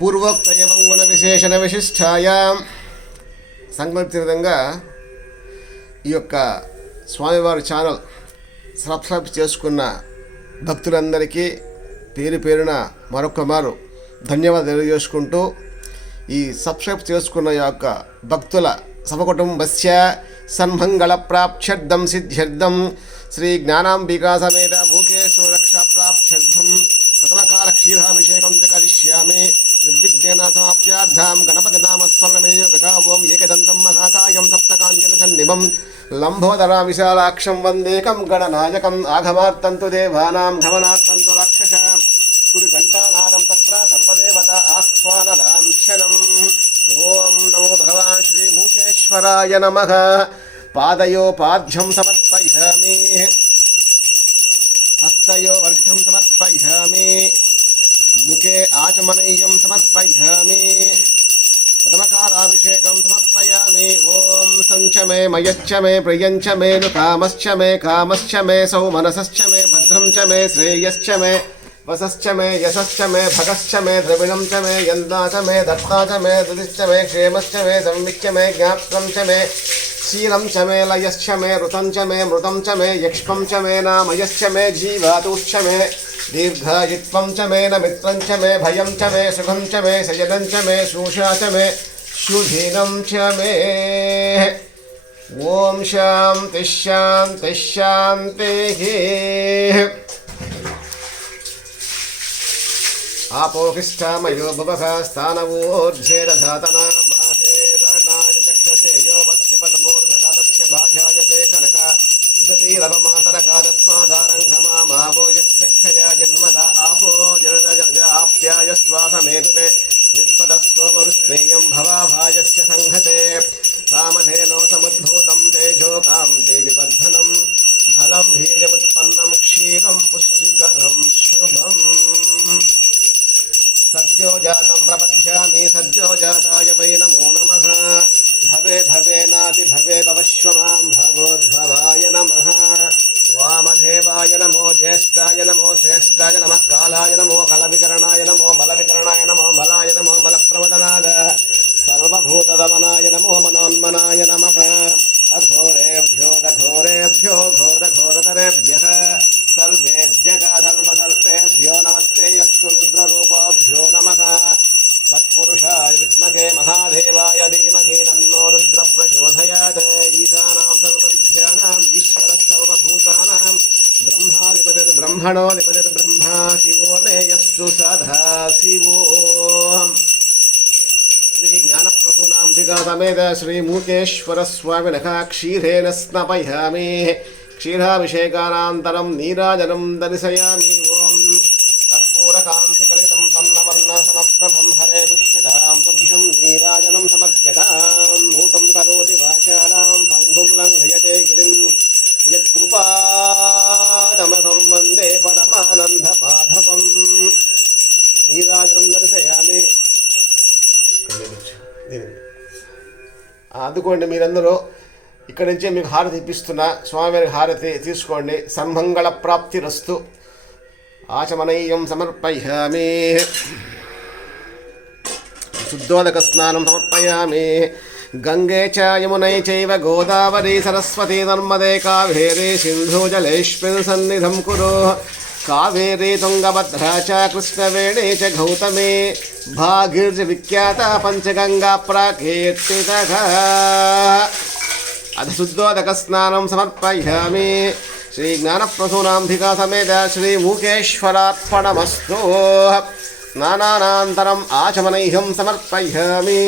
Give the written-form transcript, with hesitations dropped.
పూర్వోక్త ఏవం గుణ విశేషణ విశిష్టాయాం సంకల్పించిన విధంగా ఈ యొక్క స్వామివారి ఛానల్ సబ్స్క్రైబ్ చేసుకున్న భక్తులందరికీ పేరు పేరున మరొక మారు ధన్యవాదాలు తెలియజేసుకుంటూ ఈ సబ్స్క్రైబ్ చేసుకున్న యొక్క భక్తుల సమకుటుంబస్య సన్మంగళ ప్రాప్త్యర్థం సిద్ధ్యర్థం శ్రీ జ్ఞానాంబికా సమేత భూకేశ్వర రక్ష ప్రాప్త్యర్థం ప్రథమకాల క్షీరాభిషేకం చ కరిష్యామి నిర్విఘ్నేన సమాప్త్యార్థం గణపతి నామ స్మరణమేయోగ ఓం ఏకదంతం మహాకాయం సప్తకాంచన సన్నిభం లంబోదరా విశాలాక్షం వందేకం గణనాయకం ఆఘమార్తంతు దేవానాం గమనార్తంతు రాక్షస కురు ఘంటానాదం తత్ర సర్వదేవత ఆహ్వానలాంఛనం. ఓం నమో భగవాన్ శ్రీ మూకేశ్వరాయ నమః. పాదయో పాద్యం సమర్పయామి, హస్తయో వర్ఘ్యం సమర్పయామి, ముఖే ఆచమనీయం సమర్పయామి, ప్రథమకాలాభిషేకం సమర్పయామి. ఓం సంచమే మయచ్చ మే ప్రియంచ మే ను కామశ్చ మే సౌమనసశ్చ మే భద్రం చ మే శ్రేయశ్చ మే వసశ్చ మే యశశ్చ మే భగశ్చ మే ద్రవిణం చ మే యందా చ మే దత్తా చ మే దుదిశ్చ మే క్షేమశ్చ మే సంవిశ్చ మే జ్ఞాప్తం చ మే క్షీరం చ మే లయశ్చ మే ఋతం చ మే మృతం చ మే యక్ష్మం చ మే నామయశ్చ మే జీవాతుశ్చ మే దీర్ఘాయుత్వం చ మే నమిత్రం చ మే భయం చ మే సుఖం చ మే శయనం చ మే శూషా చ మే శుధీనం చ మే. ఓం శాంతి శాంతి శాంతిః. ఆపోహిష్టామయో భువః స్థానవోర్ధ్యేరధాతనా మాహేరణాయ చక్షసే యో వస్తిపతమోర్ధకాతస్య భాజాయతే కనక ఉసతీరవమాతరకాదస్మాదారంఘమామావో యస్య క్షయా జన్మద ఆపో జనజాప్యాయ శ్వాసమేతుతే విస్పదస్వమరుష్ణేయం భవాభాయస్య సంఘతే కామధేనో సముద్భూతం తేజోకాం తే వివర్ధనం ఫలం వీర్యముత్పన్నం క్షీరం పుష్టికరం శుభం. సద్యో జాతం ప్రపద్యామి సద్యో జాతాయ వై నమో నమః. భవే భవేనాతి భవే భవశ్వమాం భవోద్భవాయ నమః. వామదేవాయ నమో జ్యేష్ఠాయ నమో శ్రేష్ఠాయ నమః. కాలాయ నమో కలవికరణాయ నమో బలవికరణాయ నమో బలాయ నమో బలప్రవదనాద సర్వభూతదమనాయ నమో మనోన్మనాయ నమః. అఘోరేభ్యో దఘోరేభ్యో ఘోరఘోరతరేభ్యః సర్వేభ్యః సర్వసర్వేభ్యో నమస్తే యస్సు రుద్రరూపాభ్యో నమః. తత్పురుషాయ విద్మహే మహాదేవాయ ధీమహి తన్నో రుద్ర ప్రచోదయాత్. ఈశానాం సర్వవిద్యానాం ఈశ్వరః సర్వభూతానాం బ్రహ్మాధిపతిర్బ్రహ్మణోధిపతిర్బ్రహ్మా శివో మే యస్సు సదా శివో. శ్రీ జ్ఞానప్రసూనాంబికా సమేత శ్రీ మూకేశ్వర స్వామినః క్షీరేణ స్నపయామి. క్షీరాభిషేకానంతరం నీరాజనం దర్శయామి. ఓం కర్పూరకాంతికలితం సన్నవర్ణసమప్రభం హరే పుష్యతాం తుభ్యం నీరాజనం సమద్యతాం. మూకం కరోతి వాచాలాం పంగుం లంఘయతే గిరిం యత్కృపాతమహం వందే పరమానందమాధవం. నీరాజనం దర్శయామి. అందుకోండి మీరందరూ ఇక్కడి నుంచే మీకు హారతి ఇప్పిస్తున్నా. స్వామివారికి హారతి తీసుకోండి. సన్మంగళ ప్రాప్తిరస్తు. ఆచమనీయం సమర్పయామి. శుద్ధోదక స్నానం సమర్పయామి. గంగే చ యమునై చైవ గోదావరి సరస్వతి నర్మదే కావేరీ సింధు జలేష్మిన్ సన్నిధం కురు. కావేరీ తుంగభద్రా చ కృష్ణవేణీ చ గౌతమి భాగీర్జ విఖ్యాత పంచగంగా ప్రకీర్తితః. అథ శుద్ధోదక స్నానం సమర్పయామి. శ్రీ జ్ఞానప్రసూనాంబికా సమేత శ్రీ మూకేశ్వరార్పణమస్తు. స్నానానంతరం ఆచమనీయం సమర్పయామి.